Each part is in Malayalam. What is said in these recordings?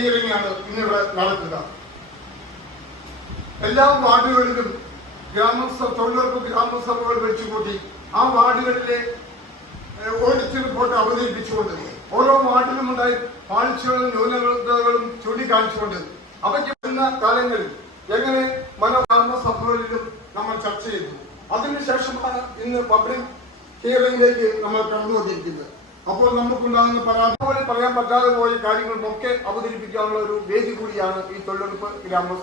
ഹിയറിംഗ് ആണ് ഇന്നിവിടെ നടക്കുക. എല്ലാ വാർഡുകളിലും ഗ്രാമസഭ തൊഴിലുറപ്പ് ഗ്രാമസഭകൾ വെച്ചുകൂട്ടി ആ വാർഡുകളിലെ ഓഡിറ്റ് റിപ്പോർട്ട് അവതരിപ്പിച്ചുകൊണ്ട് ഓരോ വാർഡിലും ഉണ്ടായി പാളിച്ചകളും ന്യൂനതകളും ചൂണ്ടിക്കാണിച്ചുകൊണ്ട് അവയ്ക്ക് വരുന്ന കാലങ്ങളിൽ എങ്ങനെ മനോഗ്രാമ ഗ്രാമസഭകളിലും നമ്മൾ ചർച്ച ചെയ്തു. അതിനുശേഷമാണ് ഇന്ന് പബ്ലിക് ഹിയറിംഗിലേക്ക് നമ്മൾ കടന്നു വന്നിരിക്കുന്നത് അപ്പോൾ നമുക്കുണ്ടാകുന്ന പരാതി പറയാൻ പറ്റാതെ പോയ കാര്യങ്ങളൊക്കെ അവതരിപ്പിക്കാനുള്ള ഒരു വേദി കൂടിയാണ് ഈ തൊഴിലുറപ്പ് ഗ്രാമ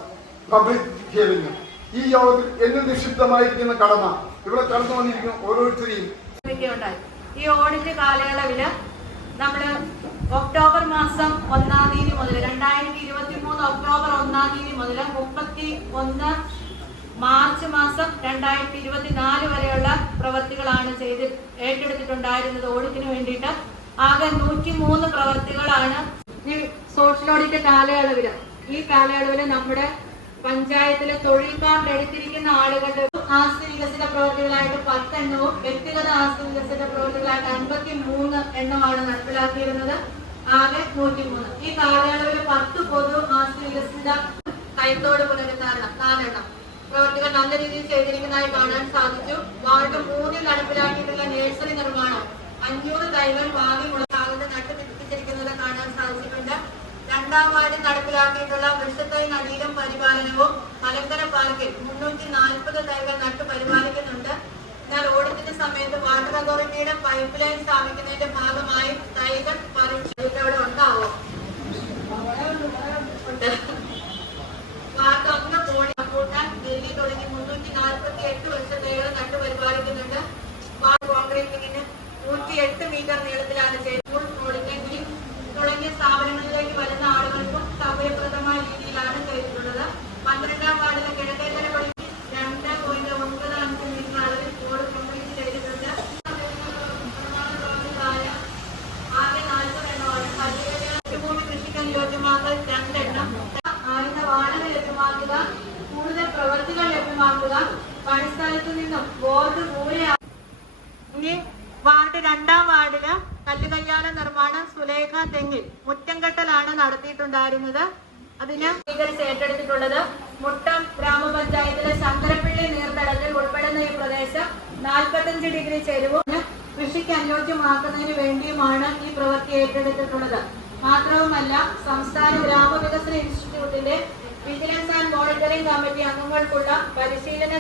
പബ്ലിക് ഹിയറിംഗ് ഈ യോഗത്തിൽ എന്ന് നിക്ഷിപ്തമായിരിക്കുന്ന കടമ. ഇവിടെ കടന്നു വന്നിരിക്കുന്ന ഓരോരുത്തരെയും ഈ ഓഡിറ്റ് കാലയളവിൽ നമ്മൾ ഒക്ടോബർ മാസം ഒന്നാം തീയതി മുതൽ രണ്ടായിരത്തി ഇരുപത്തി മൂന്ന് ഒക്ടോബർ ഒന്നാം തീയതി മുതൽ മുപ്പത്തി ഒന്ന് മാർച്ച് മാസം രണ്ടായിരത്തി ഇരുപത്തിനാല് വരെയുള്ള പ്രവൃത്തികളാണ് ചെയ്ത് ഏറ്റെടുത്തിട്ടുണ്ടായിരുന്നത്. ഓഡിറ്റിന് വേണ്ടിയിട്ട് ആകെ നൂറ്റി മൂന്ന് പ്രവൃത്തികളാണ് ഈ സോഷ്യൽ ഓഡിറ്റ് കാലയളവിൽ ഈ കാലയളവിൽ നമ്മുടെ പഞ്ചായത്തിലെ തൊഴിൽ കാർഡ് എടുത്തിരിക്കുന്ന ആളുകളുടെ ആസ്തി വികസന പ്രവർത്തികളായിട്ട് പത്തെണ്ണവും വ്യക്തിഗത ആസ്തി വികസന പ്രവർത്തികളായിട്ട് അൻപത്തി മൂന്ന് എണ്ണമാണ് നടപ്പിലാക്കിയിരുന്നത്. ആകെ നൂറ്റി മൂന്ന് ഈ കാലയളവിൽ പത്ത് പൊതു ആസ്തി വികസന കൈത്തോട് പുനരുദ്ധാരണം നാലെണ്ണം. പ്രവർത്തികൾ നല്ല രീതിയിൽ ചെയ്തിരിക്കുന്നതായി കാണാൻ സാധിച്ചു. വാർഡ് മൂന്നിൽ നടപ്പിലാക്കിയിട്ടുള്ള നഴ്സറി നിർമ്മാണം. അഞ്ഞൂറ് തൈകൾ വാങ്ങി മുളകാകുന്ന നട്ടു പിടിപ്പിച്ചിരിക്കുന്നത് കാണാൻ സാധിച്ചിട്ടുണ്ട്. രണ്ടാം വാർഡിൽ നടപ്പിലാക്കിയിട്ടുള്ള വൃക്ഷത്തൈ നടീലും പരിപാലനവും മലങ്കര പാർക്കിൽ മുന്നൂറ്റി നാൽപ്പത് തൈകൾ നട്ടു പരിപാലിക്കുന്നുണ്ട്. എന്നാൽ ഓഡിറ്റിന്റെ സമയത്ത് വാട്ടർ അതോറിറ്റിയുടെ പൈപ്പ് ലൈൻ സ്ഥാപിക്കുന്നതിന്റെ ഭാഗമായി തൈകൾ പറിച്ചു അവിടെ ഉണ്ടാവോ. ഉണ്ട് കോണി ദില്ലി തുടങ്ങി മുന്നൂറ്റി നാൽപ്പത്തി എട്ട് വർഷത്തേക്ക് നട്ടു പരിപാലിക്കുന്നുണ്ട് വാർഡ് കോൺക്രീറ്റിങ്ങിന് നൂറ്റി എട്ട് മീറ്റർ നീളത്തിലാണ് ചെയ്തപ്പോൾ പോളിടെക്നിക് തുടങ്ങിയ സ്ഥാപനങ്ങളിലേക്ക് വരുന്ന ആളുകൾക്കും സൗകര്യപ്രദമായ രീതിയിലാണ് ചെയ്തിട്ടുള്ളത് പന്ത്രണ്ടാം വാർഡിലെ കിഴക്കേക്കര പള്ളി രണ്ട് പോയിന്റ് ഒൻപത് അഞ്ച് മീറ്റർ അളവിൽ റോഡ് കോൺക്രീറ്റ് ചെയ്തിട്ടുണ്ട് നിർമ്മാണ പ്രവർത്തികളായ ആകെ നാൽപ്പത് എണ്ണമാണ് പതിനേഴ് ഭൂമി കൃഷിക്ക് അനുയോജ്യമാക്കൽ രണ്ടെണ്ണം ആയുധ വാടക ലഭ്യമാക്കുക കൂടുതൽ പ്രവൃത്തികൾ ലഭ്യമാക്കുക പണിസ്ഥലത്തു നിന്നും ബോർഡ് ദൂരെ ഇനി വാർഡ് രണ്ടാം വാർഡിൽ കല്ലുകല്യാണ നിർമ്മാണം സുലേഖ തെങ്ങിൽ മുറ്റംകെട്ടലാണ് നടത്തിയിട്ടുണ്ടായിരുന്നത്. അതിന് സ്വീകരിച്ച് ഏറ്റെടുത്തിട്ടുള്ളത് മുട്ടം ഗ്രാമപഞ്ചായത്തിലെ ശങ്കരപ്പള്ളി നീർത്തടത്തിൽ ഉൾപ്പെടുന്ന ഈ പ്രദേശം നാൽപ്പത്തഞ്ച് ഡിഗ്രി ചെരുവും കൃഷിക്ക് അനുയോജ്യമാക്കുന്നതിന് വേണ്ടിയുമാണ് ഈ പ്രവൃത്തി ഏറ്റെടുത്തിട്ടുള്ളത്. മാത്രവുമല്ല സംസ്ഥാന ഗ്രാമവികസന ഇൻസ്റ്റിറ്റ്യൂട്ടിന്റെ വിജിലൻസ് ആൻഡ് മോണിറ്ററിംഗ് കമ്മിറ്റി അംഗങ്ങൾക്കുള്ള പരിശീലന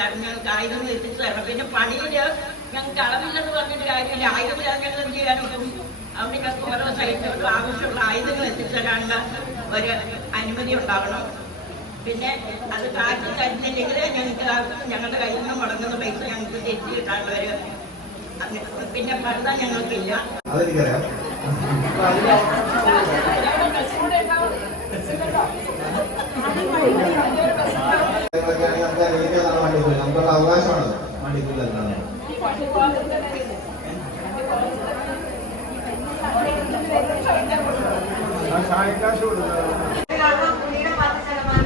ഇതാണ് ഞങ്ങൾക്ക് ആയുധങ്ങൾ എത്തിച്ചു തരണം പിന്നെ പണിയിൽ ഞങ്ങൾക്ക് അളവില്ലെന്ന് പറഞ്ഞിട്ട് കാര്യമില്ല. ആയുധങ്ങൾ ഞങ്ങൾ എന്ത് ചെയ്യാനും അവിടെ ഞങ്ങൾക്ക് ഓരോ സൈറ്റിലും ആവശ്യമുള്ള ആയുധങ്ങൾ എത്തിച്ചു തരാനുള്ള ഒരു അനുമതി ഉണ്ടാവണം. പിന്നെ അത് കാറ്റ് തരുന്നില്ലെങ്കിൽ ഞങ്ങൾക്ക് ഞങ്ങളുടെ കയ്യിൽ നിന്ന് മുടങ്ങുന്ന പൈസ ഞങ്ങൾക്ക് തിരിച്ചു കിട്ടാനുള്ള ഒരു പിന്നെ പണിത ഞങ്ങൾക്കില്ല. അതെനിക്കറിയാം ഇതൊക്കെയാണെങ്കിൽ നമുക്ക് അനുവദിക്കാതാണ് വണ്ടിക്കൂലി നമുക്കുള്ള അവകാശമാണ് വണ്ടിക്കൂലി എന്താണ് ആ ചായക്കാശ് കൊടുക്കുന്നത് പുള്ളിയുടെ പത്ത് ശതമാനം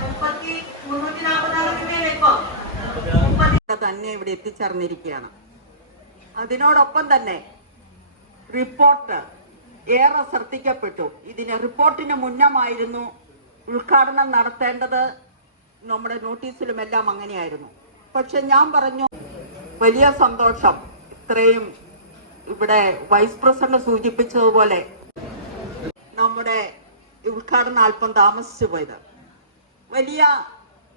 മുപ്പത്തി മുന്നൂറ്റി മണിക്കൂർ മുപ്പത്തി തന്നെ ഇവിടെ എത്തിച്ചേർന്നിരിക്കുകയാണ്. അതിനോടൊപ്പം തന്നെ റിപ്പോർട്ട് ഏറെ ശ്രദ്ധിക്കപ്പെട്ടു. ഇതിന് റിപ്പോർട്ടിന് മുന്നമായിരുന്നു ഉദ്ഘാടനം നടത്തേണ്ടത്. നമ്മുടെ നോട്ടീസിലും എല്ലാം അങ്ങനെയായിരുന്നു. പക്ഷെ ഞാൻ പറഞ്ഞു വലിയ സന്തോഷം. ഇത്രയും ഇവിടെ വൈസ് പ്രസിഡന്റ് സൂചിപ്പിച്ചതുപോലെ നമ്മുടെ ഉദ്ഘാടനം അല്പം താമസിച്ചു പോയത്. വലിയ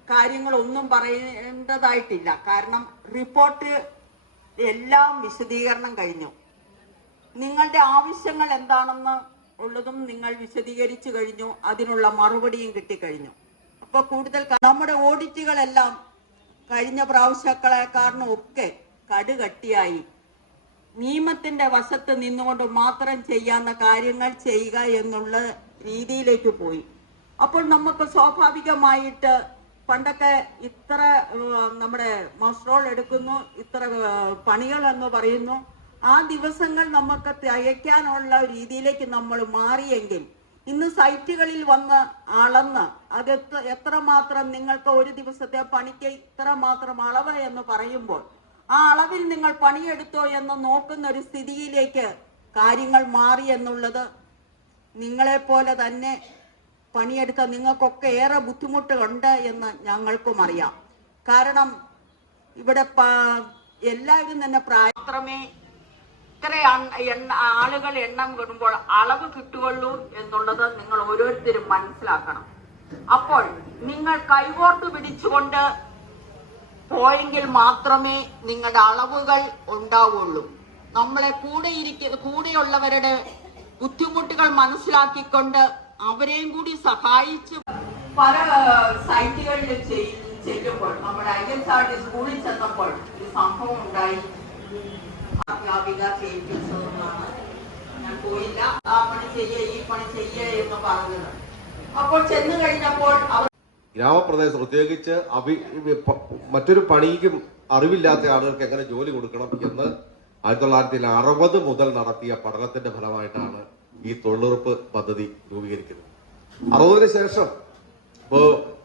കാര്യങ്ങളൊന്നും പറയേണ്ടതായിട്ടില്ല. കാരണം റിപ്പോർട്ട് എല്ലാം വിശദീകരണം കഴിഞ്ഞു. നിങ്ങളുടെ ആവശ്യങ്ങൾ എന്താണെന്ന് ഉള്ളതും നിങ്ങൾ വിശദീകരിച്ചു കഴിഞ്ഞു. അതിനുള്ള മറുപടിയും കിട്ടിക്കഴിഞ്ഞു അപ്പൊ കൂടുതൽ നമ്മുടെ ഓഡിറ്റുകളെല്ലാം കഴിഞ്ഞ പ്രാവശ്യക്കളെക്കാരനും ഒക്കെ കടുകട്ടിയായി. നിയമത്തിന്റെ വശത്ത് നിന്നുകൊണ്ട് മാത്രം ചെയ്യാവുന്ന കാര്യങ്ങൾ ചെയ്യുക എന്നുള്ള രീതിയിലേക്ക് പോയി. അപ്പോൾ നമുക്ക് സ്വാഭാവികമായിട്ട് പണ്ടൊക്കെ ഇത്ര നമ്മുടെ മസ്ട്രോൾ എടുക്കുന്നു ഇത്ര പണികൾ എന്ന് പറയുന്നു. ആ ദിവസങ്ങൾ നമുക്ക് തികയ്ക്കാനുള്ള രീതിയിലേക്ക് നമ്മൾ മാറിയെങ്കിൽ ഇന്ന് സൈറ്റുകളിൽ വന്ന് അളന്ന് അത് എത്ര എത്രമാത്രം നിങ്ങൾക്ക് ഒരു ദിവസത്തെ പണിക്ക് ഇത്രമാത്രം അളവ് എന്ന് പറയുമ്പോൾ ആ അളവിൽ നിങ്ങൾ പണിയെടുത്തോ എന്ന് നോക്കുന്ന ഒരു സ്ഥിതിയിലേക്ക് കാര്യങ്ങൾ മാറി എന്നുള്ളത് നിങ്ങളെപ്പോലെ തന്നെ പണിയെടുത്ത നിങ്ങൾക്കൊക്കെ ഏറെ ബുദ്ധിമുട്ടുകളുണ്ട് എന്ന് ഞങ്ങൾക്കും അറിയാം. കാരണം ഇവിടെ എല്ലാവരും തന്നെ പ്രായ മാത്രമേ ഇത്ര ആളുകൾ എണ്ണം കിടുമ്പോൾ അളവ് കിട്ടുകയുള്ളൂ എന്നുള്ളത് നിങ്ങൾ ഓരോരുത്തരും മനസ്സിലാക്കണം. അപ്പോൾ നിങ്ങൾ കൈകോർത്ത് പിടിച്ചുകൊണ്ട് പോയെങ്കിൽ മാത്രമേ നിങ്ങളുടെ അളവുകൾ ഉണ്ടാവുള്ളൂ നമ്മളെ കൂടെ ഇരിക്ക കൂടെയുള്ളവരുടെ ബുദ്ധിമുട്ടുകൾ മനസ്സിലാക്കിക്കൊണ്ട് അവരെയും കൂടി സഹായിച്ച് പല സൈറ്റുകളിൽ ചെയ്യുമ്പോൾ നമ്മുടെ ഐ എസ് ആർ ടി സ്കൂളിൽ ചെന്നപ്പോൾ ഒരു സംഭവം ഉണ്ടായി. അധ്യാപിക കേൾപ്പിച്ചതെന്നാണ് ഞാൻ പോയില്ല. ആ പണി ചെയ്യേ ഈ പണി ചെയ്യേ എന്ന് പറഞ്ഞത്. അപ്പോൾ ചെന്ന് കഴിഞ്ഞപ്പോൾ അവർ ഗ്രാമപ്രദേശം പ്രത്യേകിച്ച് അഭി മറ്റൊരു പണിക്കും അറിവില്ലാത്ത ആളുകൾക്ക് എങ്ങനെ ജോലി കൊടുക്കണം എന്ന് ആയിരത്തി തൊള്ളായിരത്തി അറുപത് മുതൽ നടത്തിയ പഠനത്തിന്റെ ഫലമായിട്ടാണ് ഈ തൊഴിലുറപ്പ് പദ്ധതി രൂപീകരിക്കുന്നത്. അറുപതിന് ശേഷം ഇപ്പോ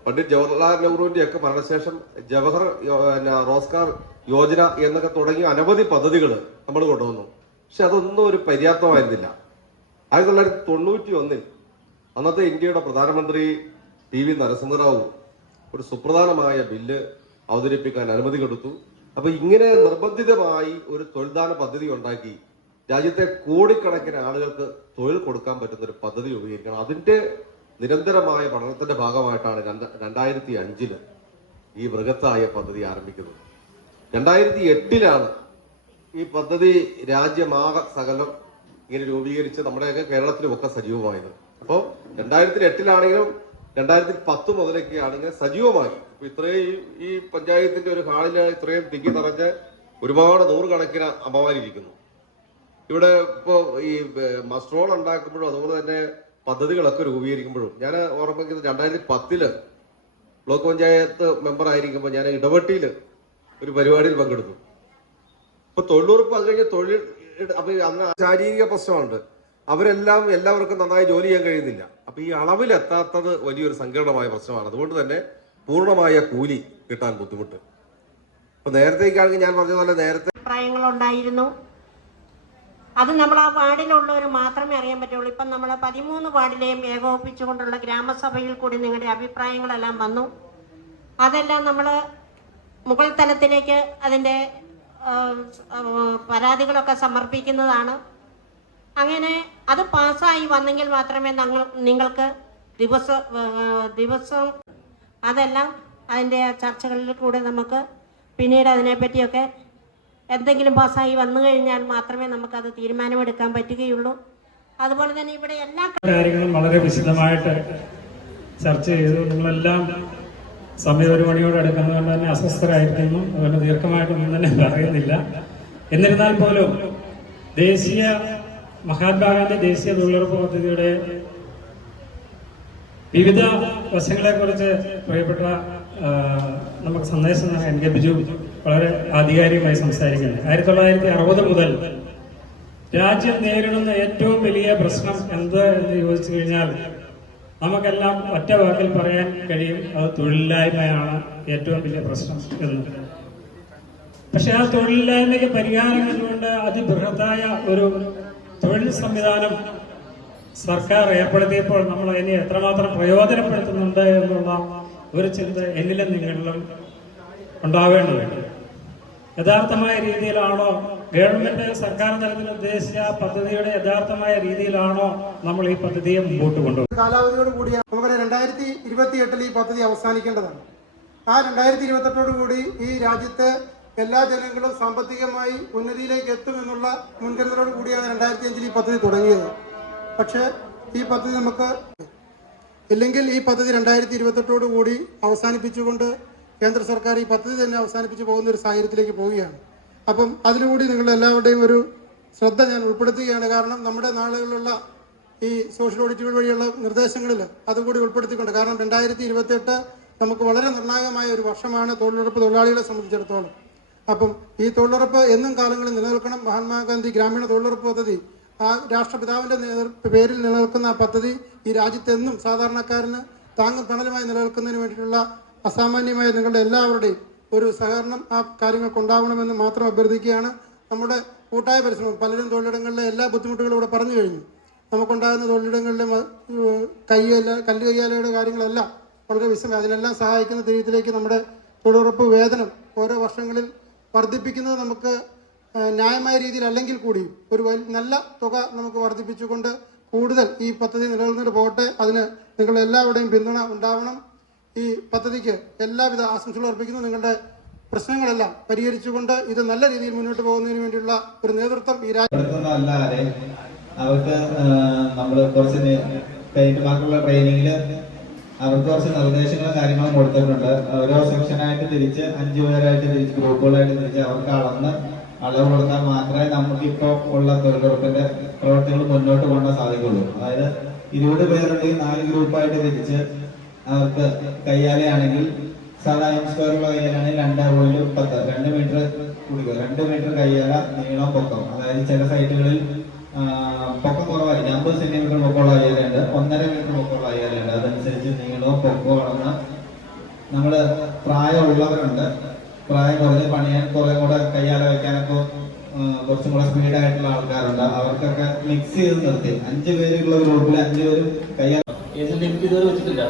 പണ്ഡിറ്റ് ജവഹർലാൽ നെഹ്റുവിന്റെ ഒക്കെ മരണശേഷം ജവഹർ റോസ്കാർ യോജന എന്നൊക്കെ തുടങ്ങിയ അനവധി പദ്ധതികൾ നമ്മൾ കൊണ്ടുവന്നു. പക്ഷെ അതൊന്നും ഒരു പര്യാപ്തമായിരുന്നില്ല. ആയിരത്തി തൊള്ളായിരത്തി തൊണ്ണൂറ്റി ഒന്നിൽ അന്നത്തെ ഇന്ത്യയുടെ പ്രധാനമന്ത്രി ടി വി നരസിംഹറാവു ഒരു സുപ്രധാനമായ ബില്ല് അവതരിപ്പിക്കാൻ അനുമതി കൊടുത്തു. അപ്പൊ ഇങ്ങനെ നിർബന്ധിതമായി ഒരു തൊഴിൽദാന പദ്ധതി ഉണ്ടാക്കി രാജ്യത്തെ കോടിക്കണക്കിന് ആളുകൾക്ക് തൊഴിൽ കൊടുക്കാൻ പറ്റുന്ന ഒരു പദ്ധതി രൂപീകരിക്കണം. അതിന്റെ നിരന്തരമായ പഠനത്തിന്റെ ഭാഗമായിട്ടാണ് രണ്ട് രണ്ടായിരത്തി അഞ്ചിൽ ഈ ബൃഹത്തായ പദ്ധതി ആരംഭിക്കുന്നത്. രണ്ടായിരത്തി എട്ടിലാണ് ഈ പദ്ധതി രാജ്യമാകെ സകലം ഇങ്ങനെ രൂപീകരിച്ച് നമ്മുടെയൊക്കെ കേരളത്തിലുമൊക്കെ സജീവമായത്. അപ്പോൾ രണ്ടായിരത്തി എട്ടിലാണെങ്കിലും രണ്ടായിരത്തി പത്ത് മുതലൊക്കെ ഇങ്ങനെ സജീവമായി. അപ്പൊ ഇത്രയും ഈ- പഞ്ചായത്തിന്റെ ഒരു ഹാളിൽ ഇത്രയും തിങ്ങി നിറഞ്ഞ് ഒരുപാട് നൂറുകണക്കിന് അമ്മമാരിയിരിക്കുന്നു ഇവിടെ ഇപ്പോ ഈ മസ്ട്രോൾ ഉണ്ടാക്കുമ്പോഴും അതുപോലെ തന്നെ പദ്ധതികളൊക്കെ രൂപീകരിക്കുമ്പോഴും ഞാൻ ഓർമ്മിക്കുന്നത് രണ്ടായിരത്തി പത്തിൽ ബ്ലോക്ക് പഞ്ചായത്ത് മെമ്പർ ആയിരിക്കുമ്പോൾ ഞാൻ ഇടവട്ടിയിൽ ഒരു പരിപാടിയിൽ പങ്കെടുത്തു. ഇപ്പൊ തൊഴിലുറപ്പ് അത് കഴിഞ്ഞ് തൊഴിൽ അപ്പൊ അന്ന് ശാരീരിക പ്രശ്നമുണ്ട്. അവരെല്ലാം എല്ലാവർക്കും നന്നായി ജോലി ചെയ്യാൻ കഴിയുന്നില്ല. അപ്പൊ ഈ അളവിലെത്താത്തത് വലിയൊരു സങ്കീർണമായ പ്രശ്നമാണ്. അതുകൊണ്ട് തന്നെ പൂർണമായ കൂലി കിട്ടാൻ ബുദ്ധിമുട്ട്. അപ്പൊ നേരത്തേക്കാണെങ്കിൽ ഞാൻ പറഞ്ഞ പോലെ നേരത്തെ അഭിപ്രായങ്ങളുണ്ടായിരുന്നു. അത് നമ്മൾ ആ വാർഡിലുള്ളവർ മാത്രമേ അറിയാൻ പറ്റുള്ളൂ. ഇപ്പം നമ്മൾ പതിമൂന്ന് വാർഡിലെയും ഏകോപിപ്പിച്ചുകൊണ്ടുള്ള ഗ്രാമസഭയിൽ കൂടി നിങ്ങളുടെ അഭിപ്രായങ്ങളെല്ലാം വന്നു. അതെല്ലാം നമ്മൾ മുകൾ തലത്തിലേക്ക് അതിന്റെ പരാതികളൊക്കെ സമർപ്പിക്കുന്നതാണ്. അങ്ങനെ അത് പാസ്സായി വന്നെങ്കിൽ മാത്രമേ ഞങ്ങൾ നിങ്ങൾക്ക് ദിവസ ദിവസം അതെല്ലാം അതിന്റെ ചർച്ചകളിൽ കൂടെ നമുക്ക് പിന്നീട് അതിനെപ്പറ്റിയൊക്കെ എന്തെങ്കിലും പാസ്സായി വന്നു കഴിഞ്ഞാൽ മാത്രമേ നമുക്ക് അത് തീരുമാനമെടുക്കാൻ പറ്റുകയുള്ളൂ. അതുപോലെ തന്നെ ഇവിടെ എല്ലാ കാര്യങ്ങളും വളരെ വിശദമായിട്ട് ചർച്ച ചെയ്തു. നിങ്ങളെല്ലാം സമയം ഒരു മണിയോട് അടുക്കുന്നതുകൊണ്ട് തന്നെ അസ്വസ്ഥരായിരിക്കുന്നു. അതുകൊണ്ട് ദീർഘമായിട്ടൊന്നും തന്നെ പറയുന്നില്ല. എന്നിരുന്നാൽ പോലും ദേശീയ മഹാത്മാഗാന്ധി ദേശീയ തൊഴിലുറപ്പ് പദ്ധതിയുടെ വിവിധ വശങ്ങളെക്കുറിച്ച് പ്രിയപ്പെട്ട നമുക്ക് സന്ദേശം നൽകാൻ കെ ബിജു വളരെ ആധികാരികമായി സംസാരിക്കുന്നത് ആയിരത്തി തൊള്ളായിരത്തി അറുപത് മുതൽ രാജ്യം നേരിടുന്ന ഏറ്റവും വലിയ പ്രശ്നം എന്ത് എന്ന് ചോദിച്ചു കഴിഞ്ഞാൽ നമുക്കെല്ലാം ഒറ്റ വാക്കിൽ പറയാൻ കഴിയും. അത് തൊഴിലില്ലായ്മയാണ് ഏറ്റവും വലിയ പ്രശ്നം എന്ന്. പക്ഷെ ആ തൊഴിലില്ലായ്മയ്ക്ക് പരിഹാരം കണ്ടുകൊണ്ട് അതിബൃഹത്തായ ഒരു തൊഴിൽ സംവിധാനം സർക്കാർ ഏർപ്പെടുത്തിയപ്പോൾ നമ്മൾ അതിനെ എത്രമാത്രം പ്രയോജനപ്പെടുത്തുന്നുണ്ട് എന്നുള്ള ഒരു ചിന്ത എന്നിലും നിങ്ങളിലും ഉണ്ടാവേണ്ടതുണ്ട്. യഥാർത്ഥമായ രീതിയിലാണോ ഗവൺമെന്റ് സർക്കാർ തലത്തിൽ ഉദ്ദേശിച്ച പദ്ധതിയുടെ യഥാർത്ഥമായ രീതിയിലാണോ നമ്മൾ ഈ പദ്ധതിയെ മുമ്പോട്ട് കൊണ്ടുപോകുന്നത് കാലാവധിയോട് കൂടിയ രണ്ടായിരത്തി ഇരുപത്തി എട്ടിൽ ഈ പദ്ധതി അവസാനിക്കേണ്ടതാണ്. ആ രണ്ടായിരത്തി ഇരുപത്തെട്ടോട് കൂടി ഈ രാജ്യത്തെ എല്ലാ ജനങ്ങളും സാമ്പത്തികമായി ഉന്നതിയിലേക്ക് എത്തുമെന്നുള്ള മുൻകരുതലോട് കൂടിയാണ് രണ്ടായിരത്തി അഞ്ചിൽ ഈ പദ്ധതി തുടങ്ങിയത്. പക്ഷേ ഈ പദ്ധതി നമുക്ക് ഇല്ലെങ്കിൽ ഈ പദ്ധതി രണ്ടായിരത്തി ഇരുപത്തെട്ടോട് കൂടി അവസാനിപ്പിച്ചുകൊണ്ട് കേന്ദ്ര സർക്കാർ ഈ പദ്ധതി തന്നെ അവസാനിപ്പിച്ച് പോകുന്ന ഒരു സാഹചര്യത്തിലേക്ക് പോവുകയാണ്. അപ്പം അതിലുകൂടി നിങ്ങൾ എല്ലാവരുടെയും ഒരു ശ്രദ്ധ ഞാൻ ഉൾപ്പെടുത്തുകയാണ്. കാരണം നമ്മുടെ നാളുകളിലുള്ള ഈ സോഷ്യൽ ഓഡിറ്റുകൾ വഴിയുള്ള നിർദ്ദേശങ്ങളിൽ അതുകൂടി ഉൾപ്പെടുത്തിക്കൊണ്ട് കാരണം രണ്ടായിരത്തി ഇരുപത്തെട്ട് നമുക്ക് വളരെ നിർണായകമായ ഒരു വർഷമാണ് തൊഴിലുറപ്പ് തൊഴിലാളികളെ സംബന്ധിച്ചിടത്തോളം. അപ്പം ഈ തൊഴിലുറപ്പ് എന്നും കാലങ്ങളിൽ നിലനിൽക്കണം. മഹാത്മാഗാന്ധി ഗ്രാമീണ തൊഴിലുറപ്പ് പദ്ധതി ആ രാഷ്ട്രപിതാവിന്റെ പേരിൽ നിലനിൽക്കുന്ന ആ പദ്ധതി ഈ രാജ്യത്തെന്നും സാധാരണക്കാരന് താങ്ങും തണലുമായി നിലനിൽക്കുന്നതിന് വേണ്ടിയിട്ടുള്ള അസാമാന്യമായ നിങ്ങളുടെ എല്ലാവരുടെയും ഒരു സഹകരണം ആ കാര്യങ്ങൾക്ക് ഉണ്ടാവണമെന്ന് മാത്രം അഭ്യർത്ഥിക്കുകയാണ്. നമ്മുടെ കൂട്ടായ പരിശ്രമം പലരും തൊഴിലിടങ്ങളിലെ എല്ലാ ബുദ്ധിമുട്ടുകളും ഇവിടെ പറഞ്ഞു കഴിഞ്ഞു. നമുക്കുണ്ടാകുന്ന തൊഴിലിടങ്ങളിലെ കയ്യല കല്ല് കയ്യാലയുടെ കാര്യങ്ങളെല്ലാം വളരെ വിശമം അതിനെല്ലാം സഹായിക്കുന്ന രീതിയിലേക്ക് നമ്മുടെ തൊഴിലുറപ്പ് വേതനം ഓരോ വർഷങ്ങളിൽ വർദ്ധിപ്പിക്കുന്നത് നമുക്ക് ന്യായമായ രീതിയിൽ അല്ലെങ്കിൽ കൂടിയും ഒരു നല്ല തുക നമുക്ക് വർദ്ധിപ്പിച്ചുകൊണ്ട് കൂടുതൽ ഈ പദ്ധതി നിലനിന്നിട്ട് പോകട്ടെ. അതിന് നിങ്ങളെല്ലാവരുടെയും പിന്തുണ ഉണ്ടാവണം. ഈ പദ്ധതിക്ക് എല്ലാവിധ ആശംസകളും അർപ്പിക്കുന്നു. നിങ്ങളുടെ പ്രശ്നങ്ങളെല്ലാം പരിഹരിച്ചുകൊണ്ട് ഇത് നല്ല രീതിയിൽ മുന്നോട്ട് പോകുന്നതിന് വേണ്ടിയുള്ള ഒരു നേതൃത്വം ഈ രാജ്യം അവർക്ക് നമ്മൾ കുറച്ച് പെയിന്റ് മാർക്കുള്ള ട്രെയിനിങ്ങിൽ അവർക്ക് കുറച്ച് നിർദ്ദേശങ്ങളും കാര്യങ്ങളും കൊടുത്തിട്ടുണ്ട്. ഓരോ സെക്ഷനായിട്ട് തിരിച്ച് അഞ്ചു പേരായിട്ട് തിരിച്ച് ഗ്രൂപ്പുകളായിട്ട് തിരിച്ച് അവർക്ക് അളന്ന് അളവ് കൊടുത്താൽ മാത്രമേ നമുക്കിപ്പോൾ ഉള്ള തൊഴിലുറപ്പിന്റെ പ്രവർത്തനങ്ങൾ മുന്നോട്ട് കൊണ്ടുപോകാൻ സാധിക്കുള്ളൂ. അതായത് ഇരുപത് പേരുണ്ടെങ്കിൽ നാല് ഗ്രൂപ്പായിട്ട് തിരിച്ച് അവർക്ക് കയ്യാലയാണെങ്കിൽ സാധാരണ സ്ക്വയറുള്ള കയ്യാലാണെങ്കിൽ രണ്ട് പോയിന്റ് പത്ത് രണ്ട് മീറ്റർ കുടിക്കുക രണ്ട് മീറ്റർ കയ്യാല നീളം പൊക്കം. അതായത് ചില സൈറ്റുകളിൽ പൊക്കം കുറവായിരിക്കും. അമ്പത് സെന്റിമീറ്റർ പൊക്കമുള്ള കയ്യാലുണ്ട് ഒന്നര മീറ്റർ പൊക്കമുള്ള കയ്യാലുണ്ട് അതനുസരിച്ച് നീളവും പൊക്കവും അളന്ന് നമ്മൾ പ്രായമുള്ളവരുണ്ട്. പ്രായം കുറഞ്ഞ് പണിയാൻ കുറെ കൂടെ കയ്യാല വയ്ക്കാനൊക്കെ കുറച്ചും കൂടെ സ്പീഡായിട്ടുള്ള ആൾക്കാരുണ്ട്. അവർക്കൊക്കെ മിക്സ് ചെയ്ത് നിർത്തി. അഞ്ചു പേരുള്ള ഗ്രൂപ്പിൽ അഞ്ച് പേരും കയ്യാല വെച്ചിട്ടില്ല?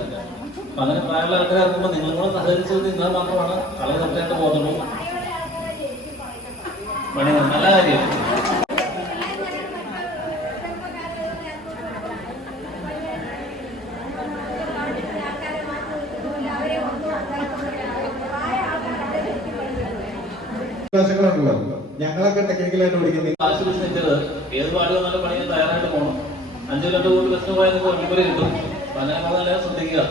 അപ്പൊ അങ്ങനെ പ്രായമുള്ള ആൾക്കാർ ഇറങ്ങുമ്പോൾ നിങ്ങളും കൂടെ സഹകരിച്ചത് നിന്നാൽ മാത്രമാണ് കളി നിർത്തേണ്ട പോകുന്നുള്ളൂ പണി നല്ല കാര്യം. ഞങ്ങളൊക്കെ ടെക്നിക്കലായിട്ട് പഠിക്കുന്നത് ആശുപത്രി സെന്റർ ഏത് പാടുകൾ നല്ല പണിയാൻ തയ്യാറായിട്ട് പോകണം അഞ്ചു രണ്ട് കൂട്ട് പ്രശ്നം പോയാൽ നിങ്ങൾക്ക് ഒറ്റ കിട്ടും. പല നല്ല ശ്രദ്ധിക്കുക.